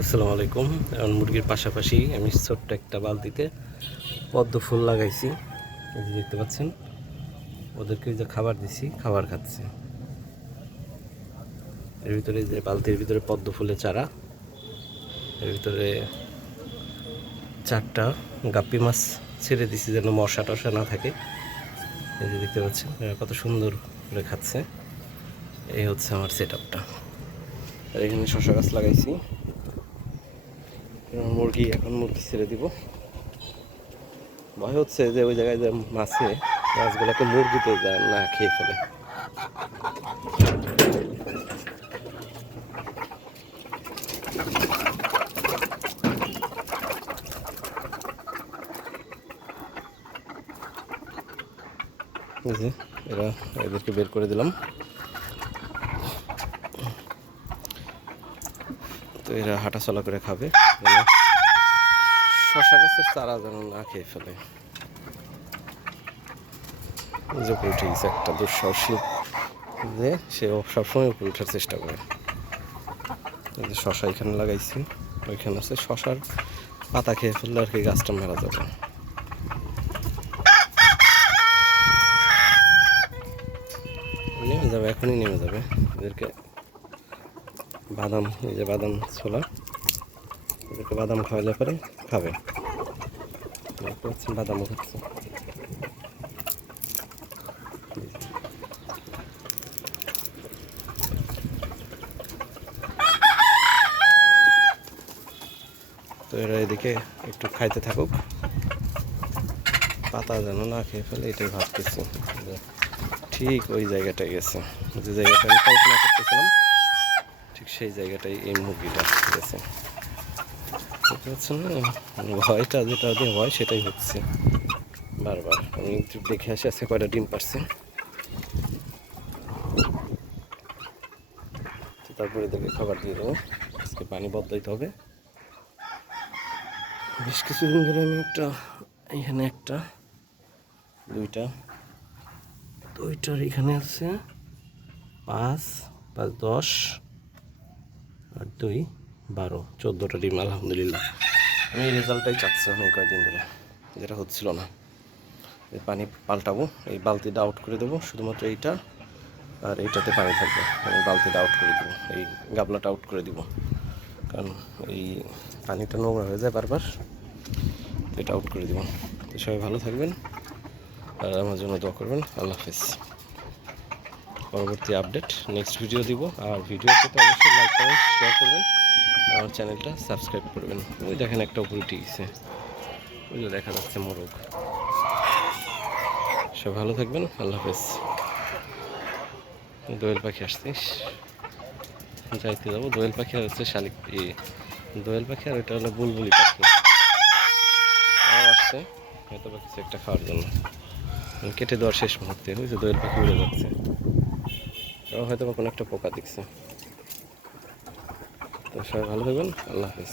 আসসালামু আলাইকুম। এখন মুরগির পাশাপাশি আমি ছোট্ট একটা বালতিতে পদ্ম ফুল লাগাইছি। এই যে দেখতে পাচ্ছেন, ওদেরকে যে খাবার দিছি, খাবার খাচ্ছে। এর ভিতরে যে বালতির ভিতরে পদ্ম ফুলের চারা, এর ভিতরে 4টা গাপ্পি মাছ ছেড়ে দিছি যেন মশা টশা না থাকে। এই যে দেখতে পাচ্ছেন এরা কত সুন্দর করে খাচ্ছে। এই হচ্ছে আমার সেট আপটা। আর এখানে শশা গাছ লাগাইছি। এখন মুরগি ছেড়ে দিব। ভয় হচ্ছে যে ওই জায়গায় যে মাছগুলোকে মুরগিতে না খেয়ে ফেলে। এই যে এদেরকে বের করে দিলাম। তো এরা হাঁটাচলা করে খাবে, শশা গাছের চারা যেন না খেয়ে ফেলে। যে উপরে উঠে গেছে একটা দুঃসাহসী, যে সে সবসময় উপরে ওঠার চেষ্টা করে। শশা এখানে লাগাইছি, ওইখানে আছে। শশার পাতা খেয়ে ফেললে আর কি গাছটা মারা যাবে। নেমে যাবে, এখনই নেমে যাবে। এদেরকে বাদাম, এই যে বাদাম ছোলা, এদেরকে বাদাম খাওয়ালে পরে খাবে। বাদামও খাচ্ছে। তো এরা এদিকে একটু খাইতে থাকুক, পাতা যেন না খেয়ে ফেলে, এটাই ভাবতেছি। ঠিক ওই জায়গাটায় গেছে, যে জায়গাটা আমি কল্পনা করতেছিলাম, ঠিক সেই জায়গাটাই এই মুরগিটা গেছে। বুঝতে পারছেন না, ভয়টা যেটা হয় সেটাই হচ্ছে বারবার। আমি দেখে আসি আজকে কয়টা ডিম পারছে। তারপরে এদেরকে খাবার দিয়ে দেবো। আজকে পানি বদলাইতে হবে। বেশ কিছুদিন ধরে আমি এখানে একটা, দুইটার এখানে আছে 5 5 10 আর 2 12, 14টা ডিম। আলহামদুলিল্লাহ, আমি এই রেজাল্টটাই চাচ্ছিলাম এই কয়েকদিন ধরে, যেটা হচ্ছিল না। পানি পাল্টাবো, এই বালতিটা আউট করে দেবো, শুধুমাত্র এইটা আর এইটাতে পানি থাকবে। আমি বালতিটা আউট করে দেবো, এই গাবলাটা আউট করে দিব, কারণ এই পানিটা নোংরা হয়ে যায় বারবার। এটা আউট করে দিব। তো সবাই ভালো থাকবেন আর আমার জন্য দোয়া করবেন। আল্লাহ হাফেজ। পরবর্তী আপডেট নেক্সট ভিডিও দিব। আর ভিডিও পেতে অবশ্যই লাইক করবেন, শেয়ার করবেন, আমার চ্যানেলটা সাবস্ক্রাইব করবেন। ওই দেখেন একটা উপরে উঠে গেছে, ওই যে দেখা যাচ্ছে মোরগ। সব ভালো থাকবেন, আল্লাহ হাফেজ। দোয়েল পাখি আসছিস, যাইতে যাবো। দোয়েল পাখি আর হচ্ছে শালিক, দোয়েল পাখি আর ওইটা হলো বুলবুলি পাখি। আসছে হয়তো বা কিছু একটা খাওয়ার জন্য। কেটে দেওয়ার শেষ মুহূর্তে হয়েছে, দোয়েল পাখি উড়ে যাচ্ছে। হয়তো বা কোনো একটা পোকা দেখছে। তো সবাই ভালো থাকবেন, আল্লাহ হাফেজ।